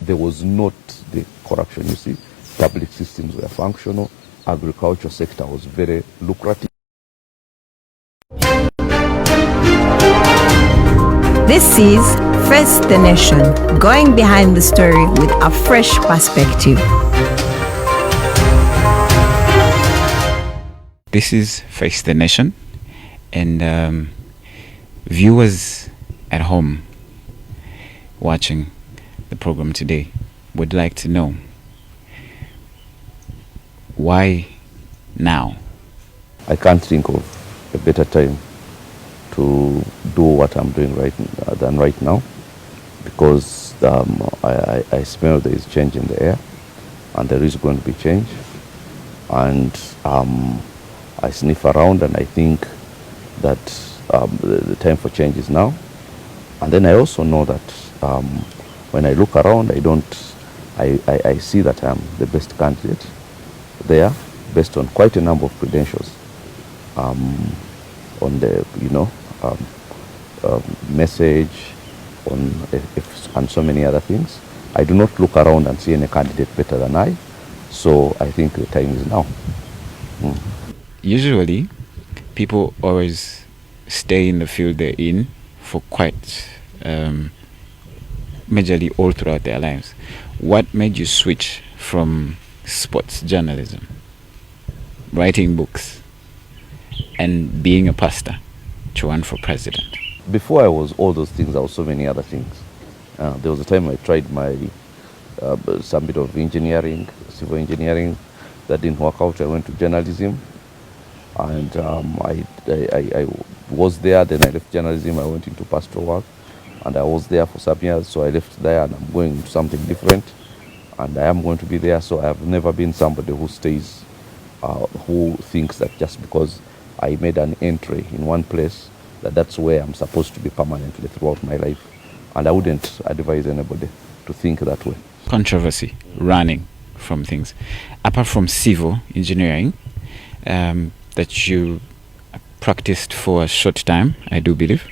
There was not the corruption, you see. Public systems were functional. Agriculture sector was very lucrative. This is Face the Nation, going behind the story with a fresh perspective. This is Face the Nation, and viewers at home watching the program today would like to know, why now? I can't think of a better time to do what I'm doing than right now, because I smell there is change in the air, and there is going to be change, and I sniff around and I think that the time for change is now. And then I also know that when I look around, I see that I'm the best candidate there, based on quite a number of credentials, on the message, and so many other things. I do not look around and see any candidate better than I, so I think the time is now. Usually, people always stay in the field they're in for quite majorly all throughout their lives. What made you switch from sports journalism, writing books, and being a pastor to run for president? Before I was all those things, I was so many other things. There was a time I tried some bit of engineering, civil engineering. That didn't work out. I went to journalism, and I was there. Then I left journalism. I went into pastoral work, and I was there for some years. So I left there, and I'm going to something different, and I am going to be there. So I have never been somebody who stays, who thinks that just because I made an entry in one place, that's where I'm supposed to be permanently throughout my life. And I wouldn't advise anybody to think that way. Controversy, running from things. Apart from civil engineering, that you practiced for a short time, I do believe,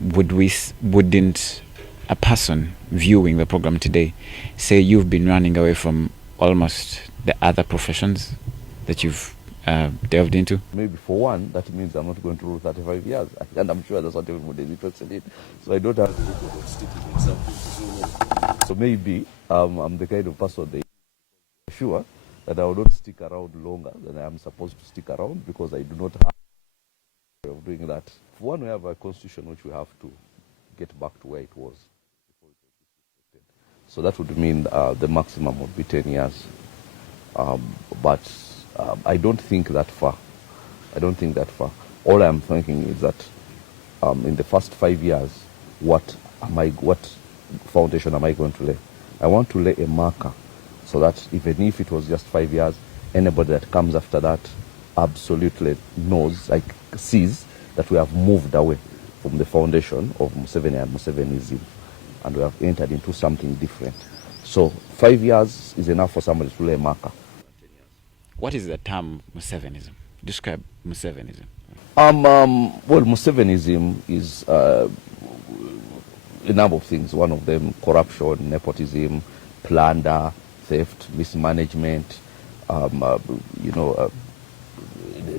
wouldn't a person viewing the program today say you've been running away from almost the other professions that you've delved into? Maybe for one, that means I'm not going to rule 35 years, and I'm sure that's what everybody is interested in. So I don't have to stick in something. So maybe I'm the kind of person they sure that I will not stick around longer than I am supposed to stick around, because I do not have a way of doing that. For one, we have a constitution which we have to get back to where it was. So that would mean the maximum would be 10 years. But I don't think that far. All I'm thinking is that in the first 5 years, what foundation am I going to lay? I want to lay a marker, so that even if it was just 5 years, anybody that comes after that absolutely knows, sees that we have moved away from the foundation of Museveni and musevenism, and we have entered into something different. So 5 years is enough for somebody to lay a marker. What is the term musevenism? Describe musevenism. Well, musevenism is a number of things. One of them, corruption, nepotism, plunder, theft, mismanagement,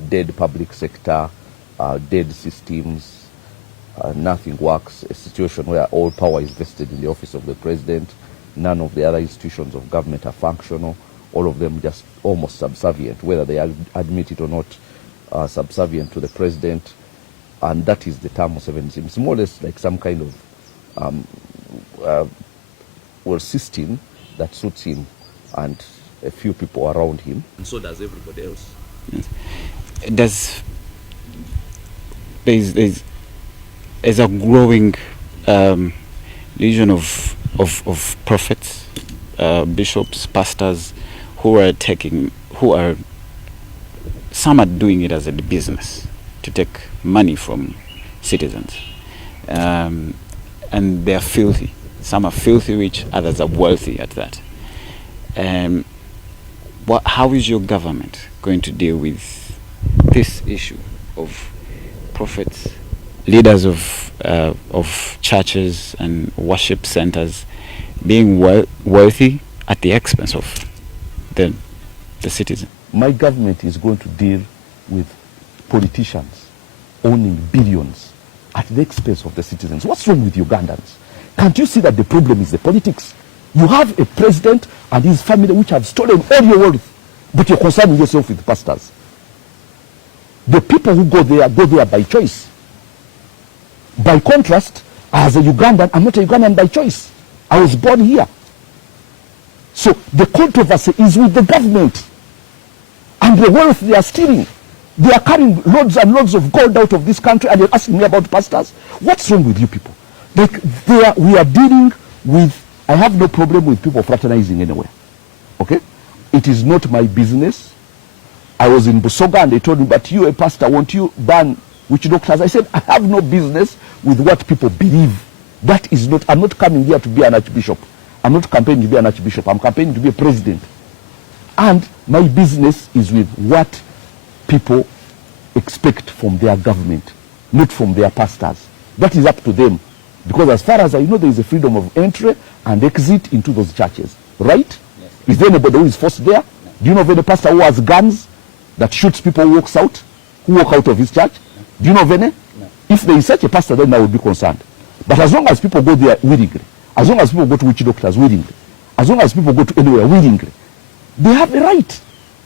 dead public sector, dead systems, nothing works, a situation where all power is vested in the office of the president, none of the other institutions of government are functional, all of them just almost subservient, whether they admit it or not, subservient to the president. And that is the term musevenism. It's more or less like some kind of system that suits him and a few people around him. And so does everybody else. There's a growing legion of prophets, bishops, pastors, some are doing it as a business to take money from citizens, and they're filthy. Some are filthy rich, others are wealthy at that. How is your government going to deal with this issue of prophets leaders of churches and worship centers being wealthy at the expense of the citizen. My government is going to deal with politicians owning billions at the expense of the citizens. What's wrong with Ugandans? Can't you see that the problem is the politics? You have a president and his family which have stolen all your wealth, but you're concerning yourself with pastors. The people who go there by choice. By contrast, as a Ugandan, I'm not a Ugandan by choice. I was born here. So the controversy is with the government and the wealth they are stealing. They are carrying loads and loads of gold out of this country, and you're asking me about pastors? What's wrong with you people? Like, we are dealing with, I have no problem with people fraternizing anywhere. Okay? It is not my business. I was in Busoga and they told me, but you, a pastor, won't you ban witch doctors? I said, I have no business with what people believe. That is not, I'm not coming here to be an archbishop. I'm not campaigning to be an archbishop. I'm campaigning to be a president. And my business is with what people expect from their government, not from their pastors. That is up to them. Because as far as I know, there is a freedom of entry and exit into those churches. Right? Yes. Is there anybody who is forced there? No. Do you know of any pastor who has guns that shoots people who walks out, who walk out of his church? No. Do you know of any? No. If there is such a pastor, then I would be concerned. But as long as people go there willingly, as long as people go to witch doctors willingly, as long as people go to anywhere willingly, they have a right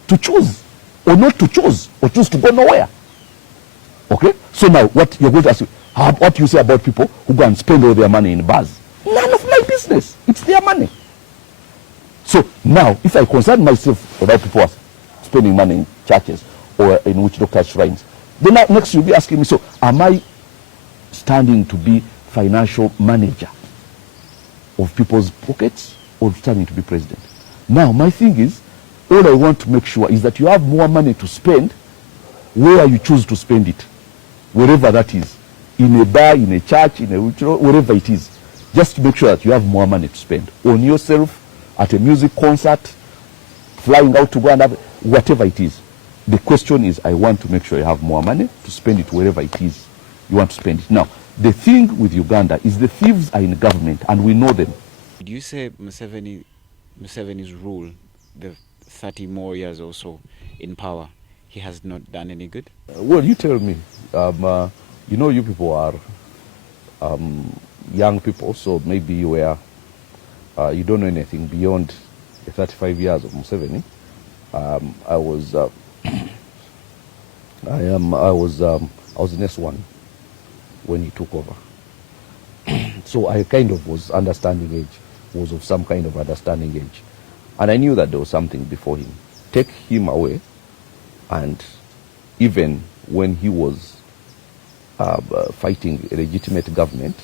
to choose or not to choose or choose to go nowhere. Okay? So now what you're going to ask, what you say about people who go and spend all their money in bars? None of my business. It's their money. So now, if I concern myself about people spending money in churches or in witch doctors' shrines, then next you'll be asking me, so am I standing to be financial manager of people's pockets or standing to be president? Now, my thing is, all I want to make sure is that you have more money to spend where you choose to spend it, wherever that is, in a bar, in a church, in a wherever it is. Just to make sure that you have more money to spend on yourself, at a music concert, flying out to go and have, whatever it is. The question is, I want to make sure you have more money to spend it wherever it is you want to spend it. Now, the thing with Uganda is the thieves are in government and we know them. Do you say Museveni's rule, the 30 more years or so in power, he has not done any good? Well, you tell me. You know, you people are young people, so maybe you don't know anything beyond the 35 years of Museveni. I was in S1 when he took over. So I kind of was understanding age, was of some kind of understanding age. And I knew that there was something before him. Take him away, and even when he was fighting a legitimate government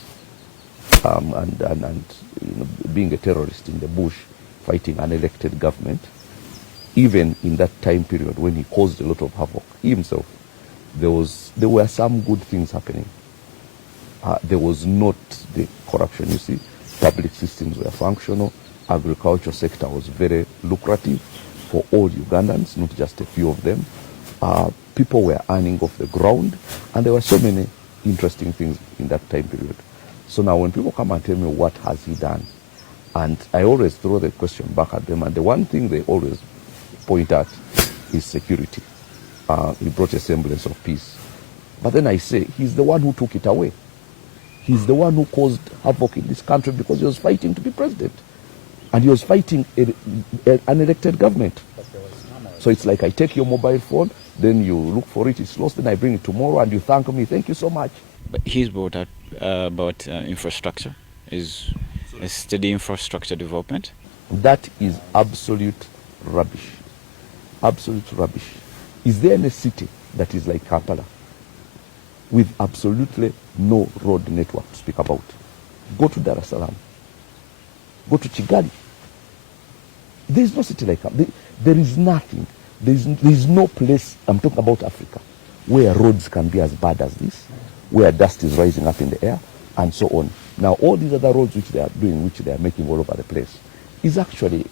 and you know, being a terrorist in the bush, fighting an elected government, even in that time period when he caused a lot of havoc himself, there were some good things happening. There was not the corruption, you see. Public systems were functional. Agriculture sector was very lucrative for all Ugandans, not just a few of them. People were earning off the ground, and there were so many interesting things in that time period. So now when people come and tell me what has he done, and I always throw the question back at them, and the one thing they always point at is security. He brought a semblance of peace. But then I say, he's the one who took it away. He's the one who caused havoc in this country because he was fighting to be president. And he was fighting an elected government. So it's like I take your mobile phone, then you look for it, it's lost, then I bring it tomorrow and you thank me, thank you so much. But he's brought up about infrastructure, is a steady infrastructure development. That is absolute rubbish. Absolute rubbish. Is there any city that is like Kampala with absolutely no road network to speak about? Go to Dar es Salaam. Go to Kigali. There is no city like that. There is nothing. There is no place, I'm talking about Africa, where roads can be as bad as this, where dust is rising up in the air, and so on. Now, all these other roads which they are doing, which they are making all over the place, is actually,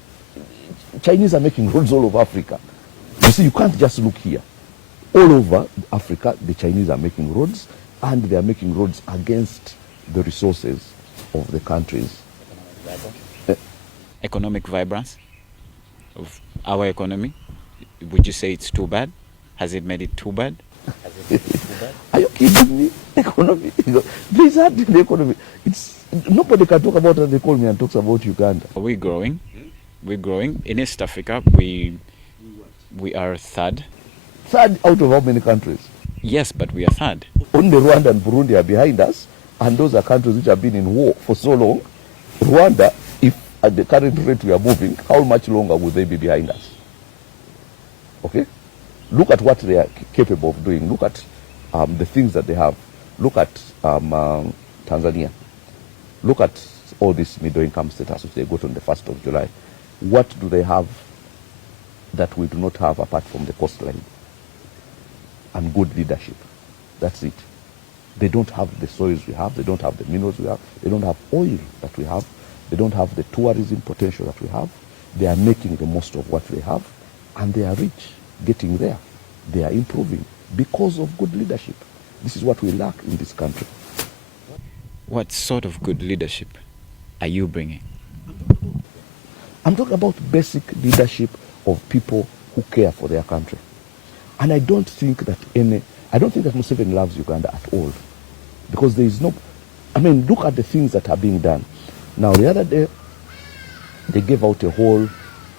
Chinese are making roads all over Africa. You see, you can't just look here. All over Africa, the Chinese are making roads, and they are making roads against the resources of the countries. Economic vibrance of our economy, would you say it's too bad? Has it made it too bad? Are you kidding me? Economy. There's hardly the economy. Nobody can talk about the economy and talks about Uganda. We're growing. We're growing. In East Africa, we are third. Third out of how many countries? Yes, but we are third. Only Rwanda and Burundi are behind us, and those are countries which have been in war for so long. Rwanda, if at the current rate we are moving, how much longer will they be behind us? Okay? Look at what they are capable of doing. Look at the things that they have. Look at Tanzania. Look at all this middle-income status which they got on the 1st of July. What do they have that we do not have apart from the coastline? And good leadership. That's it. They don't have the soils we have. They don't have the minerals we have. They don't have oil that we have. They don't have the tourism potential that we have. They are making the most of what they have, and they are rich, getting there. They are improving because of good leadership. This is what we lack in this country. What sort of good leadership are you bringing? I'm talking about basic leadership of people who care for their country. And I don't think that Museveni loves Uganda at all. Because there is no, look at the things that are being done. Now, the other day, they gave out a whole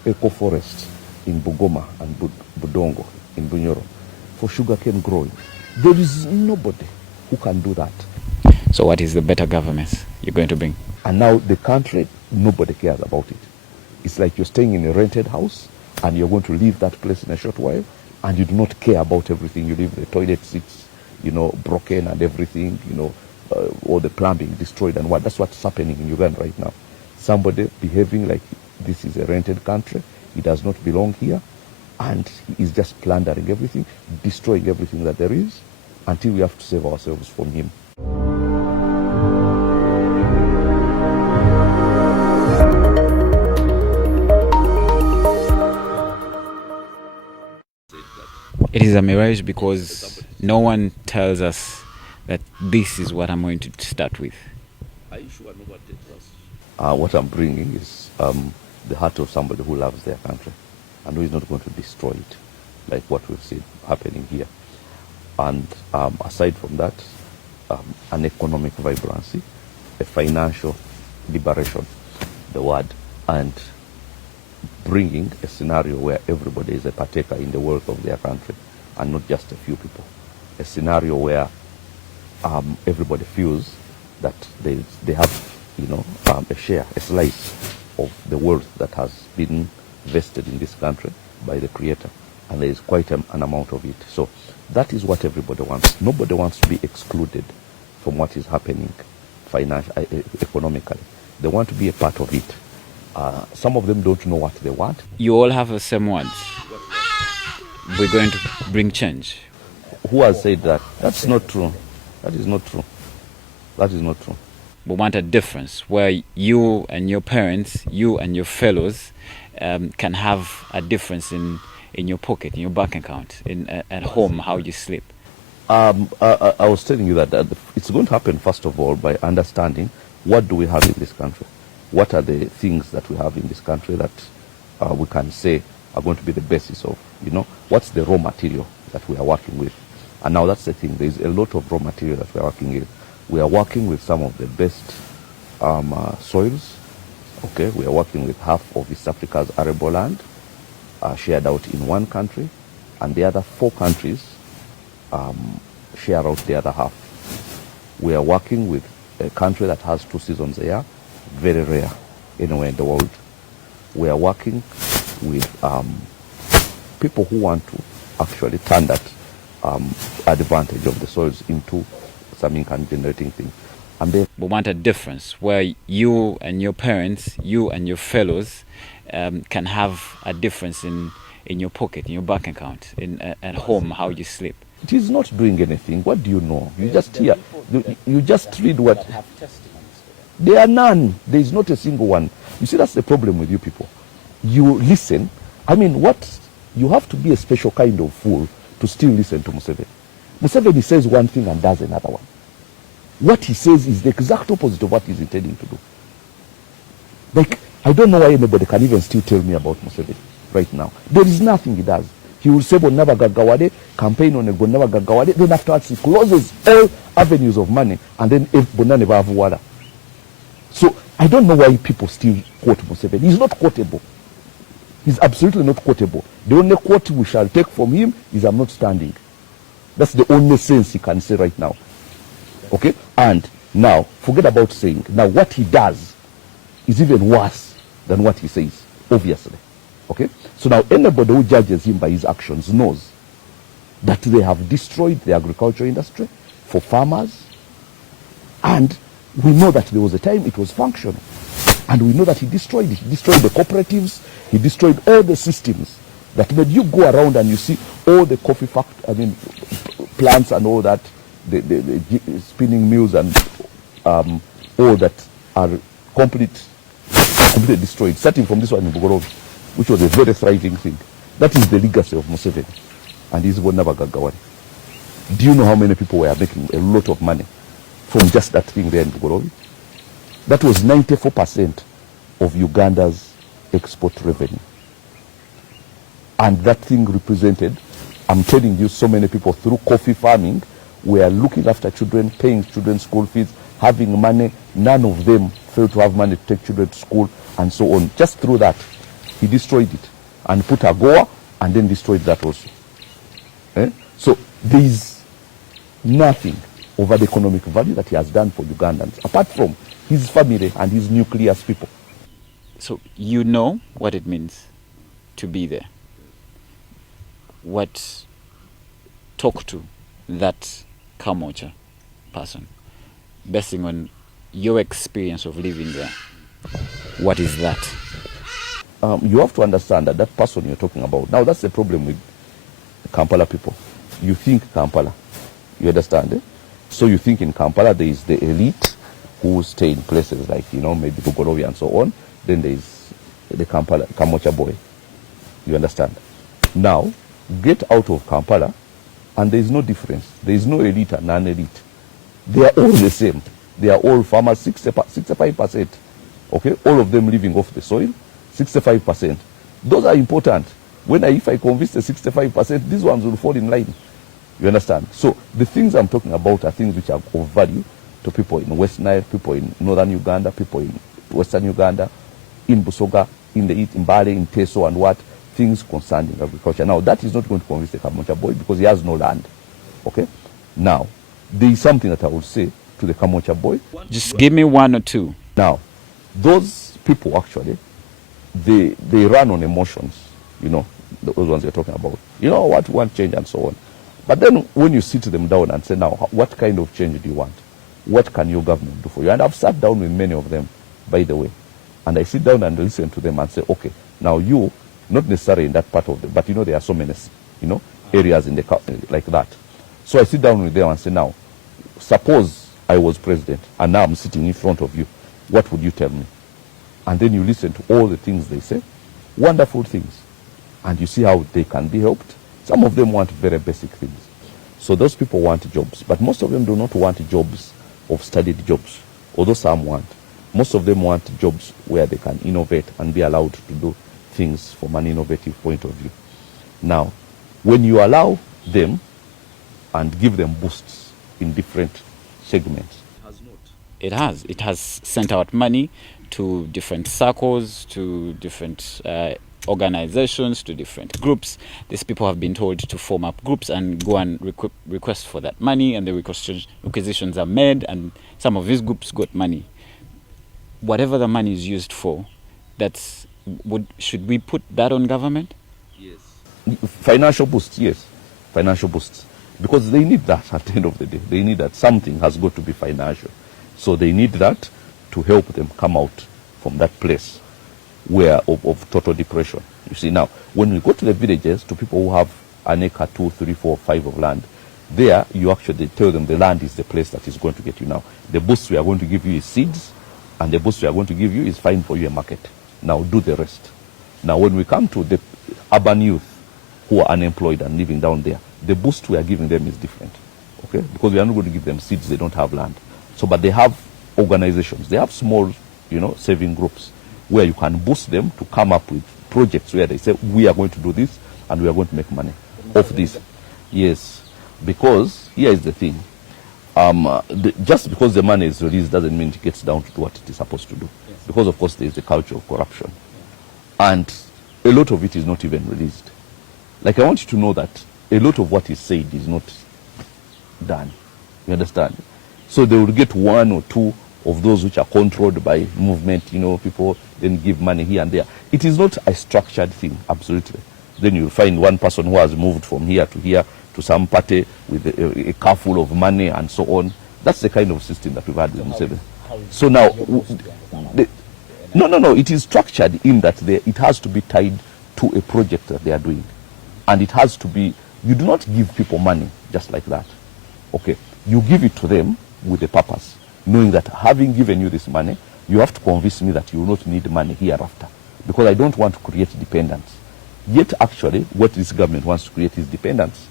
eco forest in Bugoma and Budongo in Bunyoro for sugarcane growing. There is nobody who can do that. So what is the better governance you're going to bring? And now the country, nobody cares about it. It's like you're staying in a rented house and you're going to leave that place in a short while, and you do not care about everything. You leave the toilet seats, broken and everything, all the plumbing destroyed and what. That's what's happening in Uganda right now. Somebody behaving like this is a rented country. He does not belong here, and he is just plundering everything, destroying everything that there is, until we have to save ourselves from him. It is a mirage because no one tells us that this is what I'm going to start with. Are you sure nobody tells us? What I'm bringing is the heart of somebody who loves their country and who is not going to destroy it, like what we've seen happening here. And aside from that, an economic vibrancy, a financial liberation, the word, and bringing a scenario where everybody is a partaker in the wealth of their country and not just a few people. A scenario where everybody feels that they have, a share, a slice of the wealth that has been vested in this country by the Creator. And there is quite an amount of it. So that is what everybody wants. Nobody wants to be excluded from what is happening economically. They want to be a part of it. Some of them don't know what they want. You all have the same words. We're going to bring change. Who has said that? That's not true. That is not true. That is not true. We want a difference where you and your parents, you and your fellows can have a difference in your pocket, in your bank account, at home, how you sleep. I was telling you that it's going to happen, first of all, by understanding what do we have in this country. What are the things that we have in this country that we can say are going to be the basis of, what's the raw material that we are working with. And now that's the thing, there's a lot of raw material that we are working with. We are working with some of the best soils. Okay, we are working with half of East Africa's arable land shared out in one country, and the other 4 countries share out the other half. We are working with a country that has 2 seasons a year, very rare anywhere in the world. We are working with people who want to actually turn that advantage of the soils into some income generating thing. And they want a difference where you and your parents, you and your fellows can have a difference in your pocket, in your bank account, at home, how you sleep. It is not doing anything. What do you know? You just hear, you just read what. There are none. There is not a single one. You see, that's the problem with you people. You listen. You have to be a special kind of fool to still listen to Museveni. Museveni says one thing and does another one. What he says is the exact opposite of what he's intending to do. Like, I don't know why anybody can even still tell me about Museveni right now. There is nothing he does. He will say Bonnaba Gagawade, campaign on a Bonnaba Gagawade, then afterwards he closes all avenues of money, and then Bonna Neba Avuwala. So I don't know why people still quote Museveni. He's not quotable. He's absolutely not quotable. The only quote we shall take from him is I'm not standing. That's the only sense he can say right now. Okay? And now, forget about saying. Now, what he does is even worse than what he says, obviously. Okay? So now, anybody who judges him by his actions knows that they have destroyed the agriculture industry for farmers. And we know that there was a time it was functional. And we know that he destroyed it. He destroyed the cooperatives. He destroyed all the systems that made you go around and you see all the coffee plants and all that, the spinning mills and all that are completely destroyed. Starting from this one in Bugorovi, which was a very thriving thing. That is the legacy of Museveni and his Bonnaba Gagawade. Do you know how many people were making a lot of money from just that thing there in Bugorovi? That was 94% of Uganda's export revenue. And that thing represented, I'm telling you, so many people through coffee farming were looking after children, paying children's school fees, having money. None of them failed to have money to take children to school and so on. Just through that, he destroyed it and put a goa and then destroyed that also. So there is nothing over the economic value that he has done for Ugandans, apart from his family and his nucleus people. So you know what it means to be there. Talk to that Kamocha person, basing on your experience of living there. What is that? You have to understand that that person you're talking about, now that's the problem with Kampala people. You think Kampala, you understand? So you think in Kampala there is the elite who stay in places like, maybe Bugorovi and so on. Then there is the Kamocha boy. You understand? Now, get out of Kampala and there is no difference. There is no elite and non-elite. They are all the same. They are all farmers, 65%. Okay? All of them living off the soil, 65%. Those are important. If I convince the 65%, these ones will fall in line. You understand? So the things I'm talking about are things which are of value to people in West Nile, people in northern Uganda, people in western Uganda, in Busoga, in Mbale, in Teso and what, things concerning agriculture. Now, that is not going to convince the Kamocha boy because he has no land. Okay? Now, there is something that I will say to the Kamocha boy. Just give me one or two. Now, those people actually, they run on emotions, those ones you're talking about. What we want change and so on. But then when you sit them down and say, now, what kind of change do you want? What can your government do for you? And I've sat down with many of them, by the way. And I sit down and listen to them and say, okay, now you, not necessarily in that part of them, but there are so many, areas in the like that. So I sit down with them and say, now, suppose I was president and now I'm sitting in front of you, what would you tell me? And then you listen to all the things they say, wonderful things, and you see how they can be helped. Some of them want very basic things. So those people want jobs, but most of them do not want jobs of studied jobs, although some want. Most of them want jobs where they can innovate and be allowed to do things from an innovative point of view. Now, when you allow them and give them boosts in different segments, it has sent out money to different circles, to different organizations, to different groups. These people have been told to form up groups and go and request for that money, and the requisitions are made, and some of these groups got money. Whatever the money is used for, should we put that on government? Yes. Financial boosts, yes. Financial boosts. Because they need that at the end of the day. They need that. Something has got to be financial. So they need that to help them come out from that place of total depression. You see, now, when we go to the villages, to people who have an acre, 2, 3, 4, 5 of land, there you actually tell them the land is the place that is going to get you now. The boost we are going to give you is seeds, and the boost we are going to give you is fine for you a market. Now do the rest. Now when we come to the urban youth who are unemployed and living down there, the boost we are giving them is different. Okay? Because we are not going to give them seeds, they don't have land. So, but they have organizations. They have small, saving groups where you can boost them to come up with projects where they say, we are going to do this and we are going to make money off this. Yes, because here is the thing. Just because the money is released doesn't mean it gets down to do what it is supposed to do. Yes. Because, of course, there is the culture of corruption. Yeah. And a lot of it is not even released. Like, I want you to know that a lot of what is said is not done. You understand? So they will get one or two of those which are controlled by movement, people then give money here and there. It is not a structured thing, absolutely. Then you'll find one person who has moved from here to some party with a car full of money and so on. That's the kind of system that we've had with Museveni. So now, no, it is structured in that it has to be tied to a project that they are doing. And it has to be, you do not give people money just like that. Okay, you give it to them with a purpose, knowing that having given you this money, you have to convince me that you will not need money hereafter. Because I don't want to create dependence. Yet actually, what this government wants to create is dependence.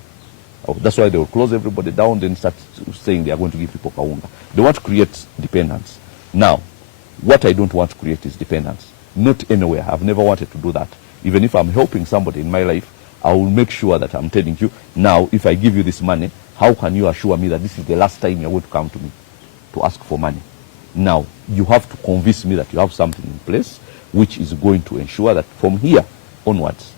Oh, that's why they will close everybody down, then start saying they are going to give people kaunga. They want to create dependence. Now, what I don't want to create is dependence. Not anywhere. I've never wanted to do that. Even if I'm helping somebody in my life, I will make sure that I'm telling you, now, if I give you this money, how can you assure me that this is the last time you're going to come to me to ask for money? Now, you have to convince me that you have something in place which is going to ensure that from here onwards,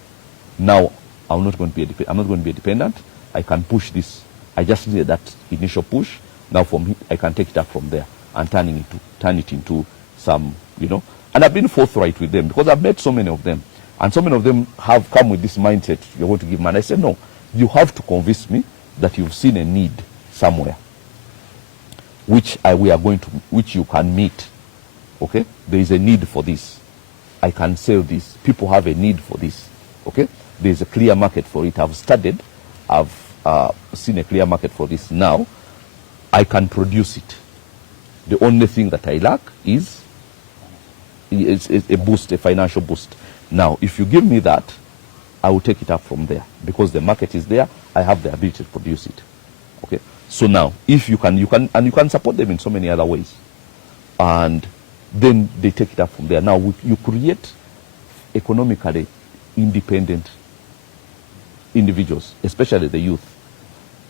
now, I'm not going to be a dependent. I can push this. I just need that initial push. Now, from here, I can take it up from there and turn it into some, And I've been forthright with them because I've met so many of them. And so many of them have come with this mindset, you're going to give money. I said, no, you have to convince me that you've seen a need somewhere, which you can meet. Okay? There is a need for this. I can sell this. People have a need for this. Okay? There is a clear market for it. I've studied. I've seen a clear market for this. Now, I can produce it. The only thing that I lack is a boost, a financial boost. Now, if you give me that, I will take it up from there because the market is there. I have the ability to produce it. Okay. So now, if you can support them in so many other ways, and then they take it up from there. Now, you create economically independent individuals, especially the youth,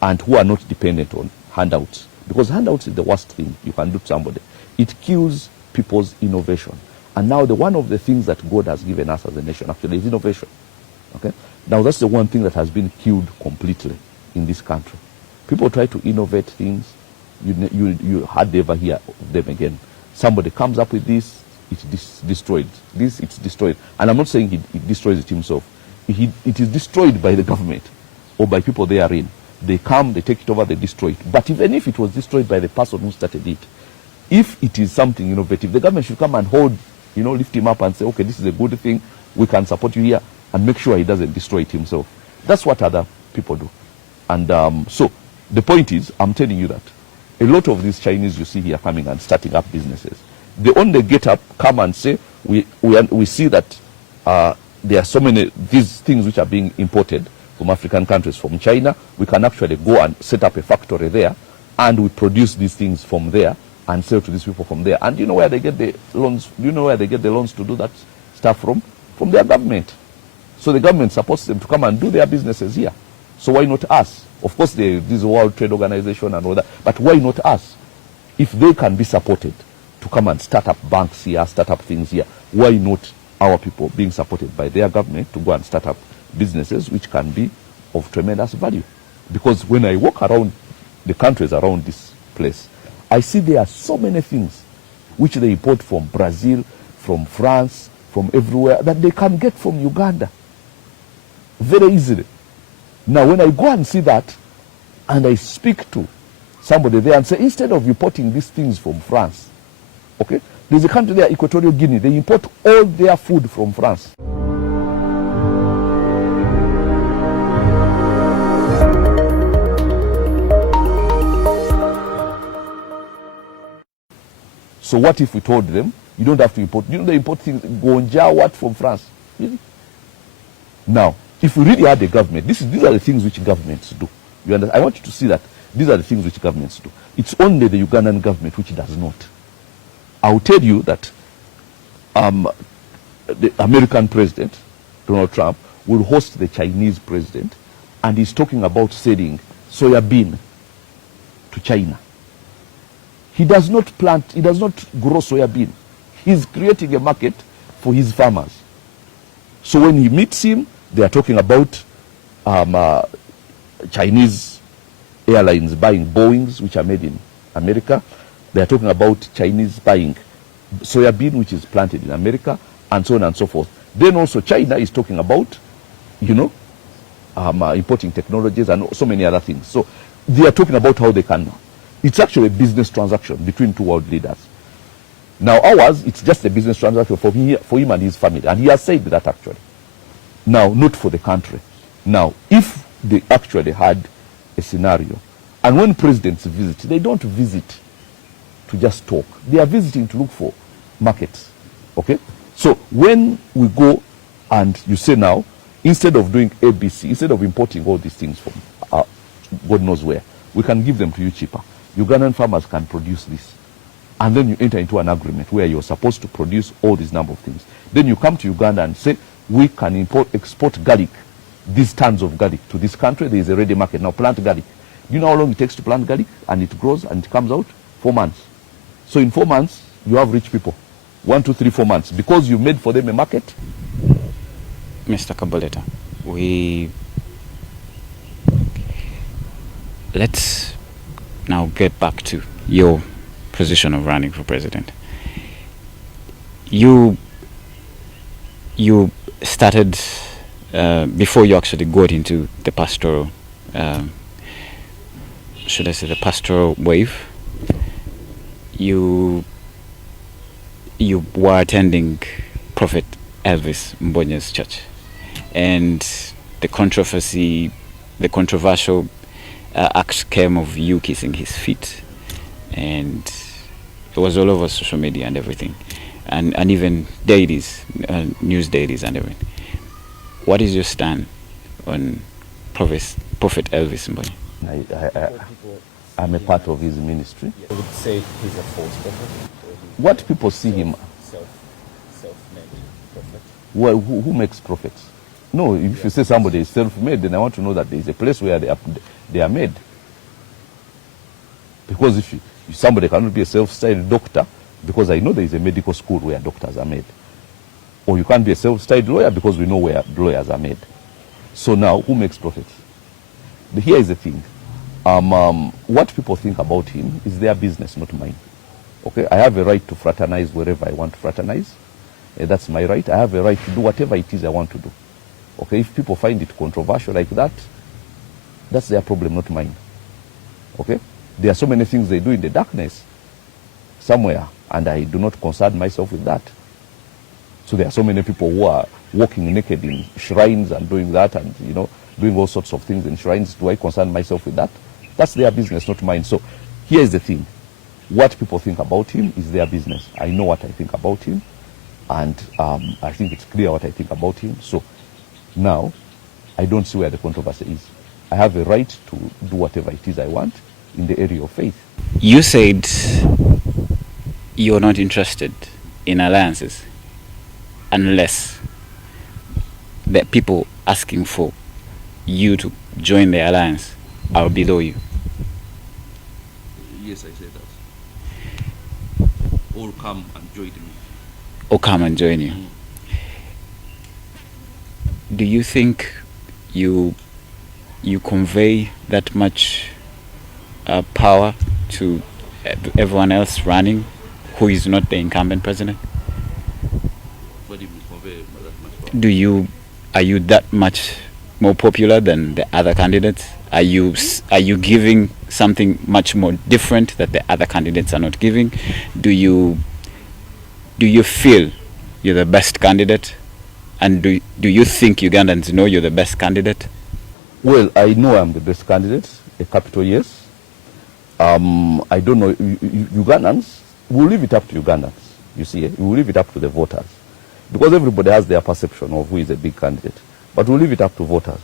and who are not dependent on handouts. Because handouts is the worst thing you can do to somebody. It kills people's innovation. And now one of the things that God has given us as a nation actually is innovation. Okay? Now that's the one thing that has been killed completely in this country. People try to innovate things. You hardly ever hear of them again. Somebody comes up with this, it's destroyed. This, it's destroyed. And I'm not saying he destroys it himself. It is destroyed by the government or by people therein. They come, they take it over, they destroy it. But even if it was destroyed by the person who started it, if it is something innovative, the government should come and hold, lift him up and say, okay, this is a good thing, we can support you here, and make sure he doesn't destroy it himself. That's what other people do. And so the point is, I'm telling you that a lot of these Chinese you see here coming and starting up businesses, they only get up, come and say, we see that there are so many these things which are being imported from African countries, from China. We can actually go and set up a factory there, and we produce these things from there and sell to these people from there. And do you know where they get the loans? Do you know where they get the loans to do that stuff from? From their government. So the government supports them to come and do their businesses here. So why not us? Of course, this World Trade Organization and all that, but why not us? If they can be supported to come and start up banks here, start up things here, why not our people being supported by their government to go and start up businesses which can be of tremendous value? Because when I walk around the countries around this place, I see there are so many things which they import from Brazil, from France, from everywhere, that they can get from Uganda very easily. Now, when I go and see that, and I speak to somebody there and say, instead of importing these things from France, okay, there's a country there, Equatorial Guinea, they import all their food from France. So what if we told them, you don't have to import, they import things, gonja, what, from France? Really? Now, if we really had a government, these are the things which governments do. You understand? I want you to see that These are the things which governments do. It's only the Ugandan government which does not. I will tell you that the American president, Donald Trump, will host the Chinese president, and he's talking about selling soya bean to China. He does not grow soya bean. He's creating a market for his farmers. So when he meets him, they are talking about Chinese airlines buying Boeings, which are made in America. They are talking about Chinese buying soya bean, which is planted in America, and so on and so forth. Then also China is talking about, importing technologies and so many other things. So they are talking about how they can. It's actually a business transaction between two world leaders. Now ours, it's just a business transaction for him and his family. And he has said that actually. Now, not for the country. Now, if they actually had a scenario, and when presidents visit, they don't visit to just talk. They are visiting to look for markets. Okay? So when we go and you say now, instead of doing ABC, instead of importing all these things from God knows where, we can give them to you cheaper. Ugandan farmers can produce this. And then you enter into an agreement where you're supposed to produce all these number of things. Then you come to Uganda and say, we can export garlic, these tons of garlic to this country. There is a ready market. Now plant garlic. You know how long it takes to plant garlic? And it grows and it comes out? 4 months. So in 4 months, you have rich people. 1, 2, 3, 4 months. Because you made for them a market. Mr. Kabuleta, let's now get back to your position of running for president. You started before you actually got into the pastoral, should I say, the pastoral wave. You were attending Prophet Elvis Mbonye's church, and the controversial act came of you kissing his feet, and it was all over social media and everything, and even dailies, news dailies and everything. What is your stand on Prophet Elvis Mbonye? I'm a part of his ministry. I would say he's a false prophet. What people see him, Self-made prophet. well, who makes prophets? No, if you say somebody is self-made, then I want to know that there is a place where they are made. Because if somebody cannot be a self-styled doctor, because I know there is a medical school where doctors are made. Or you can't be a self-styled lawyer because we know where lawyers are made. So now, who makes prophets? Here is the thing. What people think about him is their business, not mine. Okay, I have a right to fraternize wherever I want to fraternize. That's my right. I have a right to do whatever it is I want to do. Okay, if people find it controversial like that, that's their problem, not mine. Okay, there are so many things they do in the darkness somewhere, and I do not concern myself with that. So there are so many people who are walking naked in shrines and doing that, and doing all sorts of things in shrines. Do I concern myself with that? That's their business, not mine. So here is the thing. What people think about him is their business. I know what I think about him, and I think it's clear what I think about him. So now, I don't see where the controversy is. I have a right to do whatever it is I want in the area of faith. You said you're not interested in alliances unless the people asking for you to join the alliance are below you. Yes, I say that. Or come and join me. Or come and join you. Do you think you convey that much power to everyone else running who is not the incumbent president? What do you mean convey that much power? Are you that much more popular than the other candidates? Are you giving something much more different that the other candidates are not giving? Do you feel you're the best candidate? And do you think Ugandans know you're the best candidate? Well, I know I'm the best candidate, a capital yes. I don't know, Ugandans, we'll leave it up to Ugandans, you see, we'll leave it up to the voters. Because everybody has their perception of who is a big candidate. But we'll leave it up to voters.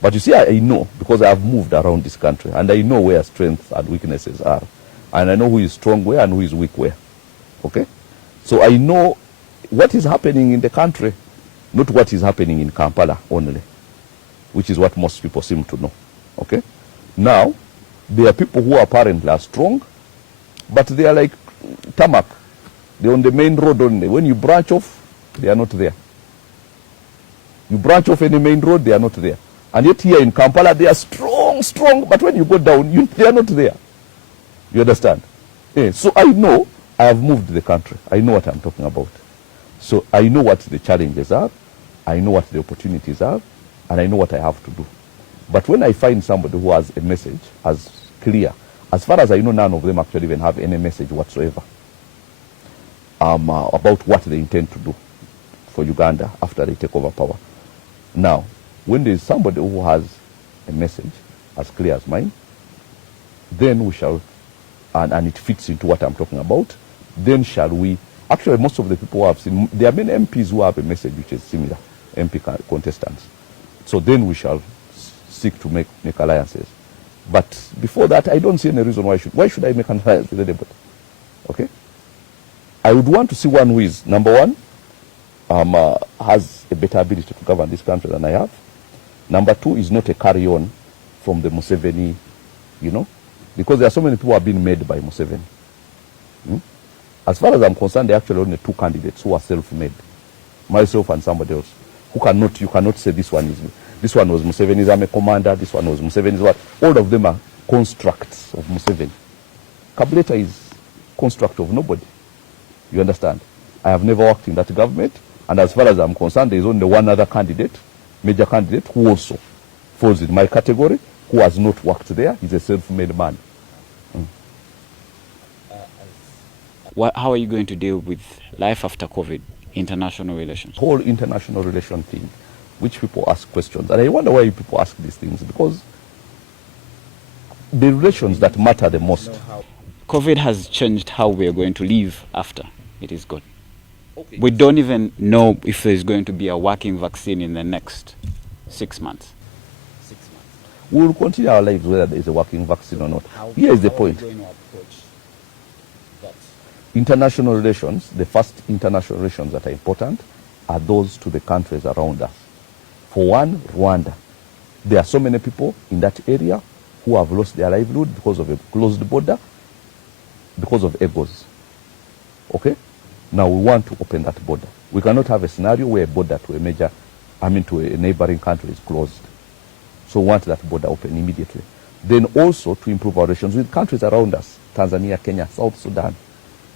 But you see, I know, because I have moved around this country, and I know where strengths and weaknesses are. And I know who is strong where and who is weak where. Okay? So I know what is happening in the country, not what is happening in Kampala only, which is what most people seem to know. Okay? Now, there are people who apparently are strong, but they are like tarmac. They're on the main road only. When you branch off, they are not there. You branch off any main road, they are not there. And yet here in Kampala, they are strong, but when you go down, they are not there. You understand? Yeah, so I know I have moved the country. I know what I'm talking about. So I know what the challenges are. I know what the opportunities are. And I know what I have to do. But when I find somebody who has a message as clear, as far as I know, none of them actually even have any message whatsoever about what they intend to do for Uganda after they take over power. Now, when there is somebody who has a message as clear as mine, then we shall, and it fits into what I'm talking about, then shall we, actually most of the people who have seen, there are many MPs who have a message which is similar, MP contestants. So then we shall seek to make alliances. But before that, I don't see any reason why should I make an alliance with anybody? Okay? I would want to see one who is, number one, has a better ability to govern this country than I have. Number two, is not a carry-on from the Museveni, you know, because there are so many people who have been made by Museveni. As far as I'm concerned, there are actually only two candidates who are self-made, myself and somebody else, you cannot say this one was Museveni's army commander, this one was Museveni's what. All of them are constructs of Museveni. Kabuleta is construct of nobody. You understand? I have never worked in that government, and as far as I'm concerned, there is only one other candidate, major candidate, who also falls in my category, who has not worked there. He's a self-made man. How are you going to deal with life after COVID, international relations? Whole international relation thing, which people ask questions. And I wonder why people ask these things, because the relations that matter the most. COVID has changed how we are going to live after it is gone. Okay. We don't even know if there's going to be a working vaccine in the next 6 months. 6 months. We will continue our lives whether there is a working vaccine or not. Here is the point. How are we going to approach that? International relations, the first international relations that are important are those to the countries around us. For one, Rwanda. There are so many people in that area who have lost their livelihood because of a closed border, because of egos. Okay? Now we want to open that border. We cannot have a scenario where a border to a neighboring country is closed. So we want that border open immediately. Then also to improve our relations with countries around us, Tanzania, Kenya, South Sudan,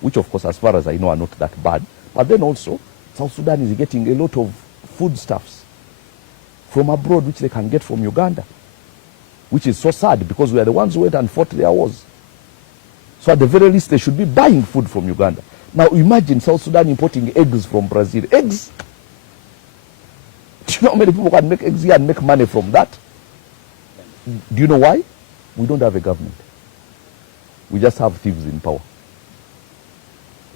which of course, as far as I know, are not that bad. But then also, South Sudan is getting a lot of foodstuffs from abroad, which they can get from Uganda, which is so sad because we are the ones who went and fought their wars. So at the very least, they should be buying food from Uganda. Now imagine South Sudan importing eggs from Brazil. Eggs? Do you know how many people can make eggs here and make money from that? Do you know why? We don't have a government. We just have thieves in power.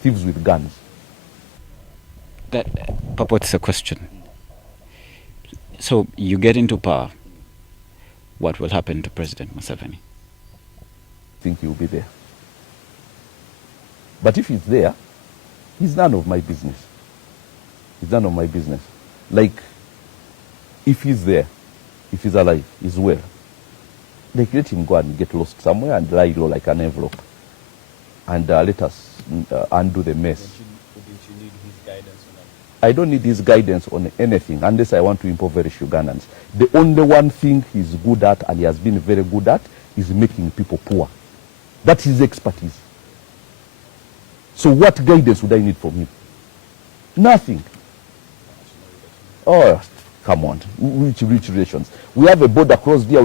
Thieves with guns. That purports a question. So you get into power, what will happen to President Museveni? I think he will be there. But if he's there, he's none of my business. He's none of my business. Like, if he's there, if he's alive, he's well, like let him go and get lost somewhere and lie low like an envelope. And let us undo the mess. Wouldn't you need his guidance on that? I don't need his guidance on anything unless I want to impoverish Ugandans. The only one thing he's good at, and he has been very good at, is making people poor. That's his expertise. So what guidance would I need from him? Nothing. Oh, come on. Which relations? We have a border crossed here.